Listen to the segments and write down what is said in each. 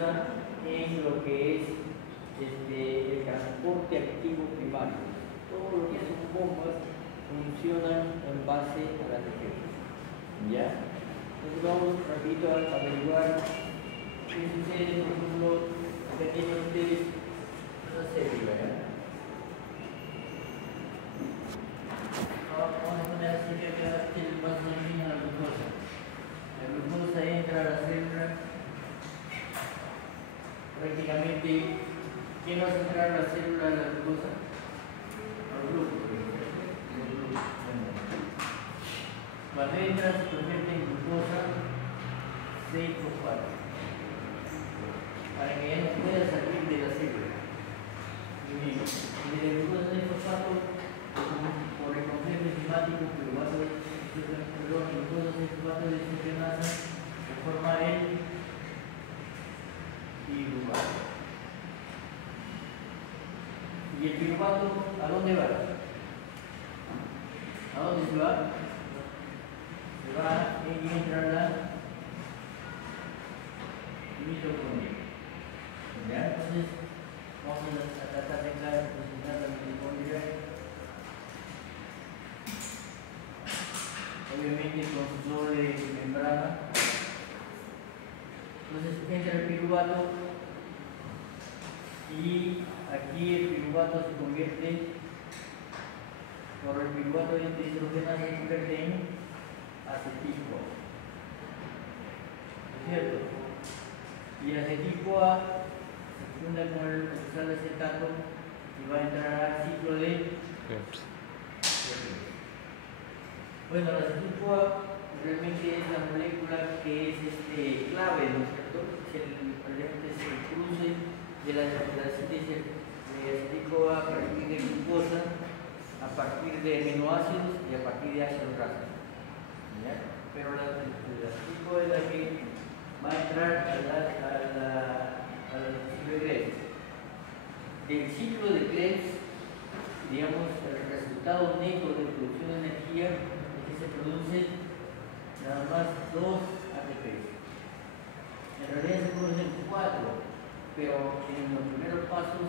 usa en lo que es el transporte activo primario. Todo lo que son bombas funcionan en base a la ATP. ¿Ya? Entonces vamos rapidito a averiguar qué sucede, por ejemplo, que tienen ustedes una célula, ¿ya? Vamos a poner así que el vaso sanguíneo a la glucosa. La glucosa entra a la célula. Prácticamente, ¿quién va a entrar a la célula de la glucosa? Los glúcidos. Cuando entra se convierte en glucosa 6-fosfato para que ya no pueda salir de la célula. Y de la glucosa 6-fosfato, por el complejo enzimático que lo va a hacer, la glucosa 6-fosfato de desenlaza, se forma el piruvato. ¿Y el piruvato a dónde va? ¿A dónde se va? Se va y entra la mitocondria. ¿Ya? Entonces, vamos a tratar de representar la mitocondria. Obviamente con su doble membrana. Entonces entra el piruvato y aquí el piruvato se convierte, por el piruvato de hidrogenasa se convierte en acetil-CoA. ¿Es cierto? Y el acetil-CoA se funda con el sal de acetato y va a entrar al ciclo de bueno, el acetil-CoA realmente es la molécula que es clave, ¿no es cierto? Es el cruce de la síntesis de acetil-CoA a partir de glucosa, a partir de aminoácidos y a partir de ácidos grasos. Pero la acetil-CoA es la que va a entrar al ciclo de Krebs. Del ciclo de Krebs, digamos, el resultado neto de producción de energía es que se producen nada más 2 ATP. En realidad se producen 4, pero en los primeros pasos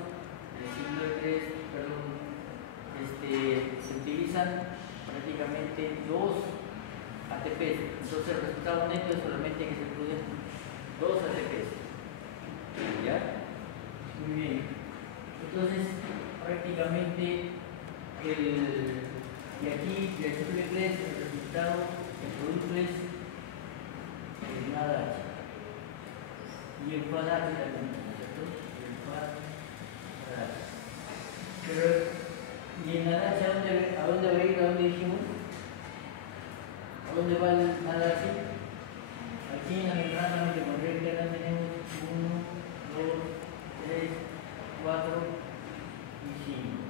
del ciclo de Krebs, se utilizan prácticamente 2 ATP. Entonces el resultado neto es solamente que se producen 2 ATP. ¿Ya? Muy bien. Entonces prácticamente y aquí del ciclo de Krebs el resultado, el producto es el NADH. Y el FADH también, ¿cierto? El FADH. Pero, ¿y el NADH a dónde va a ir? ¿A dónde dijimos? ¿A dónde va el NADH? Aquí en la membrana mitocondrial tenemos 1, 2, 3, 4 y 5.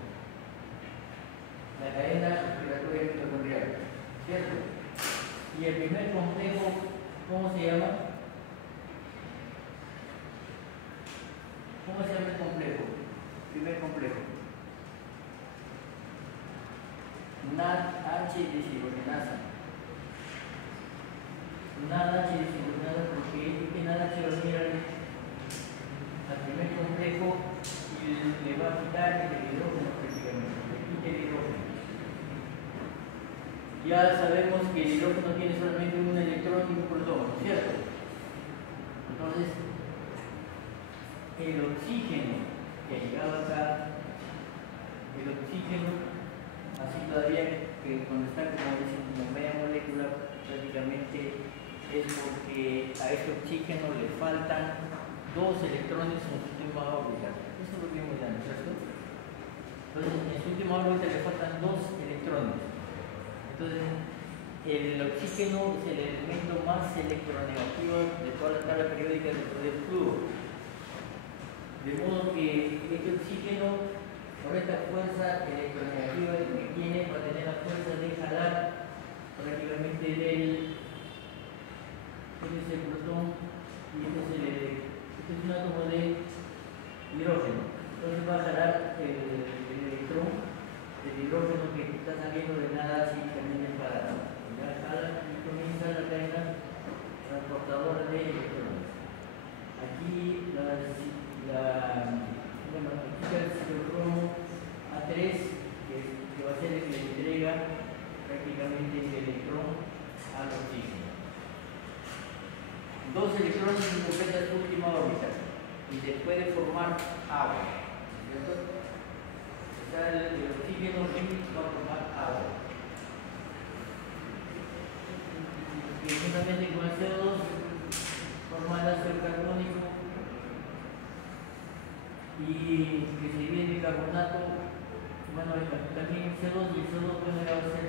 La cadena respiratoria mitocondrial, ¿cierto? Y el primer complejo, ¿cómo se llama? ¿Cómo se llama el complejo? Primer complejo. NADH deshidrogenasa. NADH deshidrogenasa porque este NADH va a venir al primer complejo y le va a quitar el hidrógeno prácticamente. Le quita el hidrógeno. Ya sabemos que el hidrógeno tiene solamente un electrón y un protón, ¿cierto? Entonces, el oxígeno que ha llegado acá, el oxígeno, así todavía que cuando está como media molécula, prácticamente es porque a este oxígeno le faltan 2 electrones en su última órbita. Eso lo vimos ya, ¿no es cierto? Entonces, en su última órbita le faltan 2 electrones. Entonces, el oxígeno es el elemento más electronegativo de toda la tabla periódica dentro del flujo. De modo que este oxígeno, por esta fuerza electronegativa que tiene, va a tener la fuerza de jalar prácticamente este es el protón y este es un átomo de hidrógeno. Entonces va a jalar el electrón, el hidrógeno que está saliendo de nada así también es para ya jala y comienza la cadena transportadora de electrones. Aquí la agua, ¿cierto? O sea, el oxígeno va a tomar agua. Y juntamente con el CO2 forma el ácido carbónico y que se divide en bicarbonato. Bueno, también el CO2 y el CO2 puede llegar a ser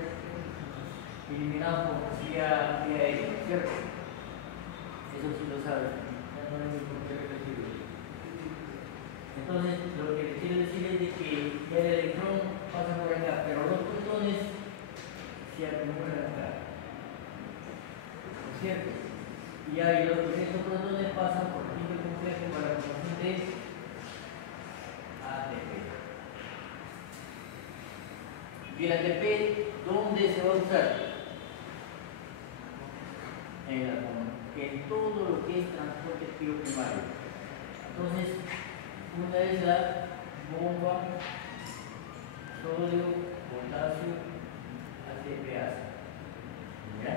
eliminado por vía aérea, ¿cierto? Eso sí lo saben. No hay por qué repetirlo. Entonces, lo que les quiero decir es de que ya el electrón pasa por acá, pero los protones se acumulan acá. ¿No es cierto? Y ahí estos protones pasan por el tipo complejo para la formación de ATP. Y el ATP, ¿dónde se va a usar? En todo lo que es transporte primario. Entonces, una es la bomba, sodio, potasio, ATPase. ¿Ya?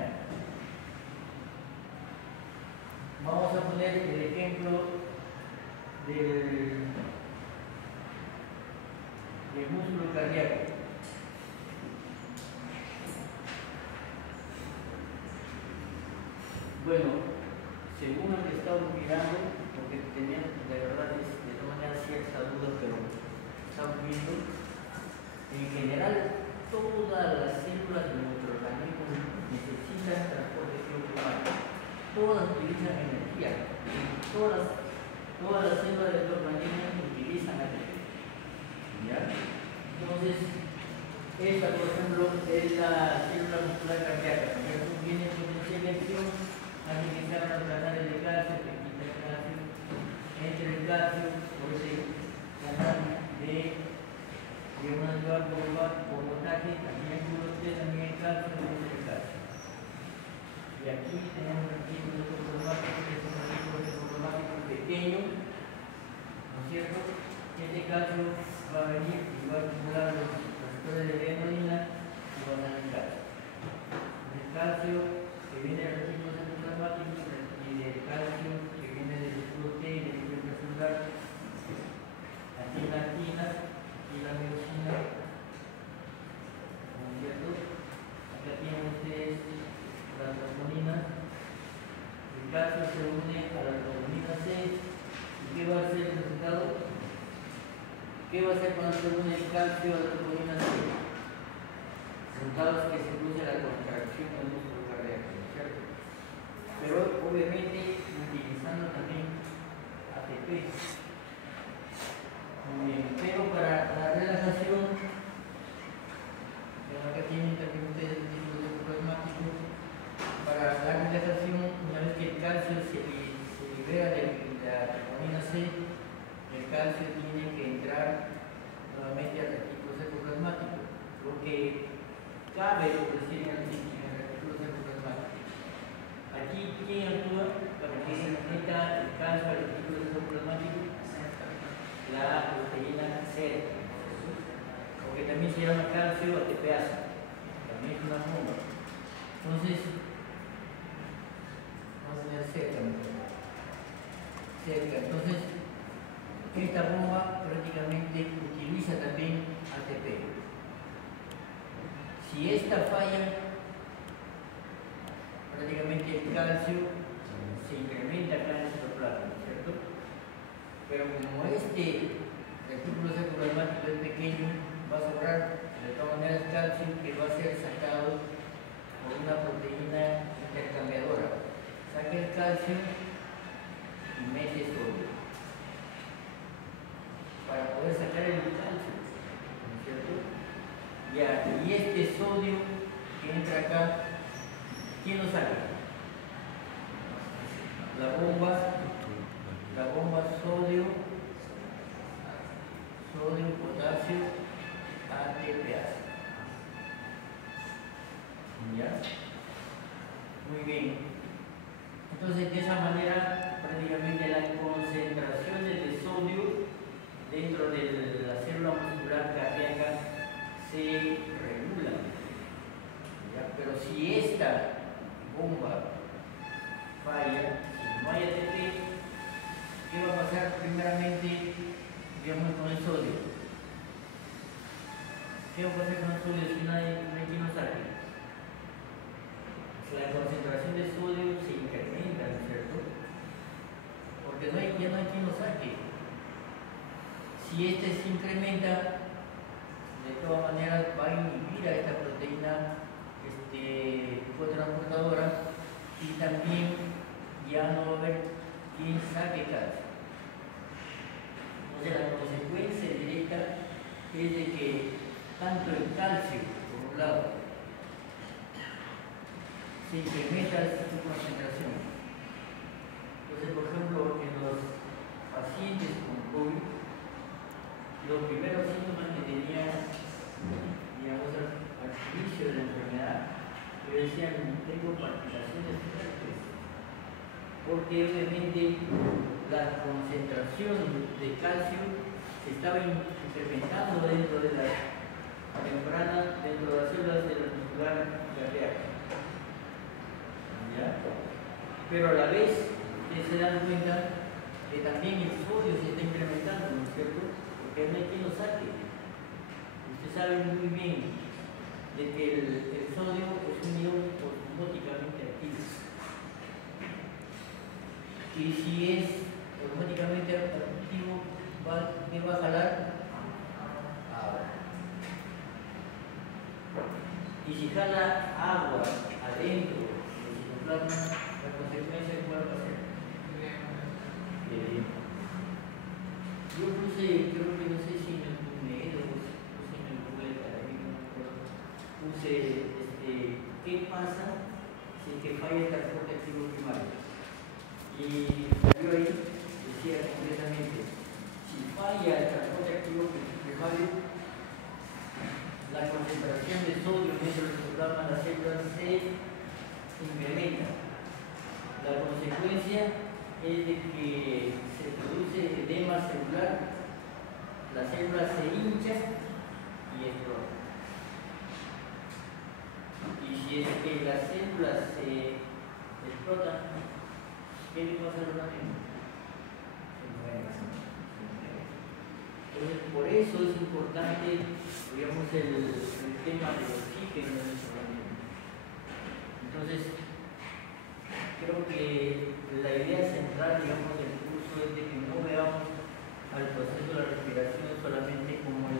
Vamos a poner el ejemplo del músculo cardíaco. Bueno, según lo que estamos mirando, porque tenían de verdad de todas maneras cierta duda, pero estamos viendo, en general todas las células de nuestro organismo necesitan transporte primario. Todas utilizan energía. Todas las células de nuestro organismo utilizan ATP. ¿Ya? Entonces, esta por ejemplo es la célula muscular cardíaca. Viene potencial de acción, hace que se abran los canales de calcio, que quita el calcio, entre el calcio por ese canal de una ayuda por botaje, también también el calcio, entre el calcio. Y aquí tenemos el tipo de problemático, que es un tipo de problemático pequeño, ¿no es cierto? Este calcio va a venir y va a acumular los receptores de renina y va a dar el calcio. El calcio que viene del retículo endoplasmático y del calcio que viene del músculo T y del núcleo celular, aquí la actina y la miosina, ¿no es cierto? Acá tienen ustedes la troponina. El calcio se une a la troponina C. ¿Y qué va a ser el resultado? ¿Qué va a hacer cuando se une el calcio a la troponina C? El resultado es que se produce la contracción del músculo cardíaco, ¿cierto? Pero obviamente utilizando también ATP. Muy bien, pero para la relajación, acá tienen también ustedes el tipo de problemático. Para la relajación, una vez que el calcio se libera de la troponina C, el calcio tiene que entrar nuevamente al retículo citoplasmático, lo que cabe, por decir en el retículo citoplasmático. Aquí, ¿quién actúa para que se meta el calcio al retículo citoplasmático? La proteína C, porque también se llama calcio ATPase, también es una bomba. Entonces, vamos a tener cerca. Entonces, esta bomba prácticamente utiliza también ATP. Si esta falla, prácticamente el calcio se incrementa acá en el citoplasma, ¿cierto? Pero como este retículo citoplasmático es pequeño, va a sobrar de todas maneras calcio que va a ser sacado por una proteína intercambiadora. Saca el calcio y mete sodio para poder sacar el calcio, ¿no es cierto? Ya, y este sodio que entra acá, ¿quién lo saca? La bomba sodio, potasio, ATPase. ¿Ya? Muy bien. Entonces, de esa manera, prácticamente las concentraciones de sodio dentro de la célula muscular cardíaca se regulan. ¿Ya? Pero si esta bomba falla, si no hay ATP, ¿qué va a pasar? Primeramente digamos con el sodio. ¿Qué va a pasar con el sodio si no hay quien lo saque? La concentración de sodio se incrementa, ¿no es cierto? Porque ya no hay quien lo saque. Si este se incrementa, de todas maneras va a inhibir a esta proteína cotransportadora y también ya no va a haber quien saque calcio. O sea, la consecuencia directa es de que tanto el calcio, por un lado, se incrementa su concentración. Entonces, por ejemplo, en los pacientes con COVID, los primeros síntomas que tenían, digamos, al inicio de la enfermedad, decían, tengo palpitaciones fuertes, porque obviamente la concentración de calcio se estaba incrementando dentro de la membrana, dentro de las células de la muscular cardíaca. ¿Ya? Pero a la vez ustedes se dan cuenta que también el sodio se está incrementando, ¿no es cierto? Porque no hay quien lo saque. Ustedes saben muy bien de que el sodio es un ion osmóticamente activo. Y si es osmóticamente activo, ¿qué va a jalar? Agua. Y si jala agua adentro del citoplasma, la consecuencia ¿cuál va a ser? Yo puse, creo que no sé si en el PubMed o puse en el Google académico, no me acuerdo, puse ¿qué pasa si es que falla el transporte activo primario? Y salió ahí, decía completamente, si falla el transporte activo primario, la concentración de sodio dentro del citoplasma de las células se incrementa. La consecuencia es de que se produce edema celular, la célula se hincha y explota. Y si es que las células se explotan, ¿qué le pasa al organismo? Se muere. Entonces, por eso es importante, digamos, el tema del oxígeno en nuestro organismo. Entonces, creo que la idea central, digamos, del curso es de que no veamos al proceso de la respiración solamente como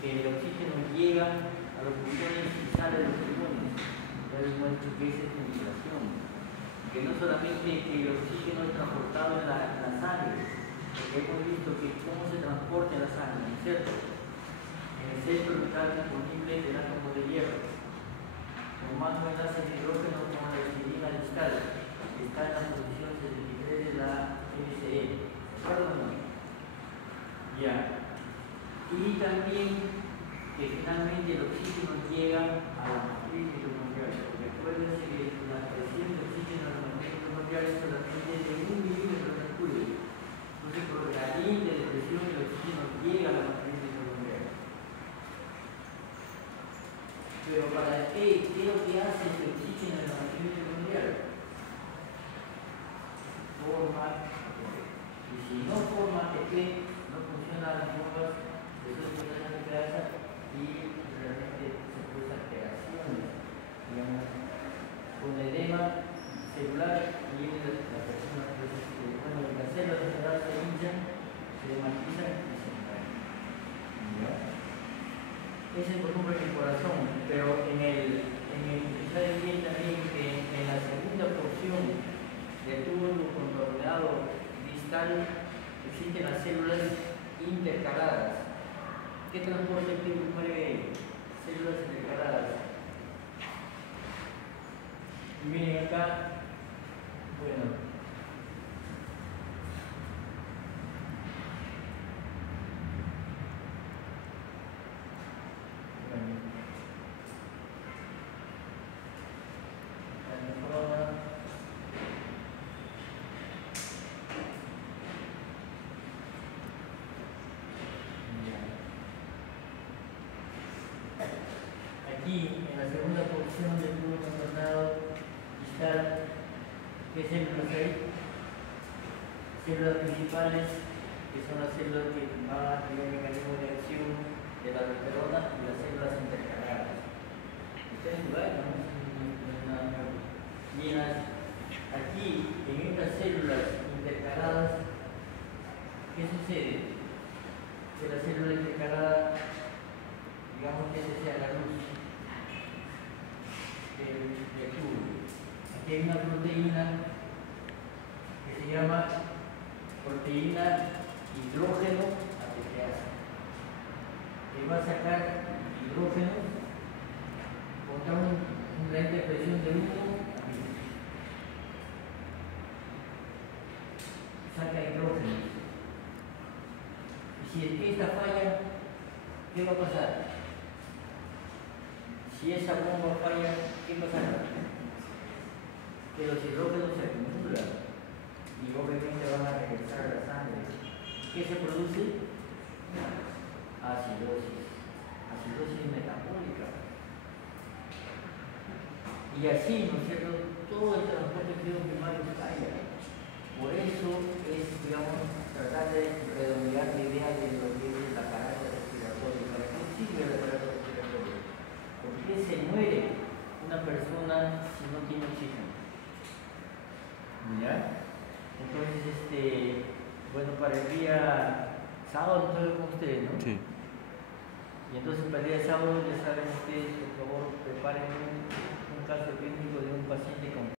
que el oxígeno llega a los pulmones y sale de los pulmones. Ya hemos dicho que esa es ventilación. Que no solamente que el oxígeno es transportado en la sangre, porque hemos visto que cómo se transporta en la sangre, ¿no es cierto? En el centro vital disponible del átomo de hierro, formando enlaces de hidrógeno con la aspirina distal, que está en la posición 73 de la NCE. ¿De acuerdo o no? Ya. Y también que finalmente el oxígeno llega a la matriz mitocondrial. Recuerden que la presión de oxígeno a la matriz mitocondrial es solamente de 1 milímetro de mercurio. Entonces, por el gradiente de presión el oxígeno llega a la matriz mitocondrial. Pero ¿para qué? ¿Qué es lo que hace este oxígeno en la matriz mitocondrial? Forma ATP. Y si no forma ATP, no funcionan las bombas de sustancias de grasa y realmente se produce alteraciones, digamos, con edema celular y la persona, bueno, las células celulares se hinchan, se dematizan y se enferman. Ese es por ejemplo en el corazón, pero en el episodio bien también que en la segunda porción del tubo contorneado distal existen las células intercaladas. ¿Qué transporte activo mueve células intercaladas? Y miren acá, bueno, aquí en la segunda porción del tubo contornado distal, ¿qué células hay? Células principales que son las células que van a activar el mecanismo de acción de la aldosterona y las células intercaladas. Ustedes igual, ¿no? Y aquí, en estas células intercaladas, ¿qué sucede? Que la célula intercalada, digamos que esa sea la luz del tubo. Aquí hay una proteína que se llama proteína hidrógeno ATPase, que va a sacar hidrógeno contra una interpresión de 1 a 10. Saca hidrógeno. Y si es que esta falla, ¿qué va a pasar? Si esa bomba falla, ¿qué pasará? Que los hidrógenos se acumulan y obviamente van a regresar a la sangre. ¿Qué se produce? Acidosis metabólica. Y así, ¿no es cierto? Todo el transporte fluido primario falla. Por eso es, digamos, tratar de redondear la idea de lo que es el aparato respiratorio. ¿Para qué sirve el aparato respiratorio? ¿Por qué se muere una persona si no tiene oxígeno? ¿Ya? Entonces, bueno, para el día sábado, entonces con ustedes, ¿no? Sí. Y entonces para el día sábado, ya saben ustedes, por favor, preparen un caso clínico de un paciente con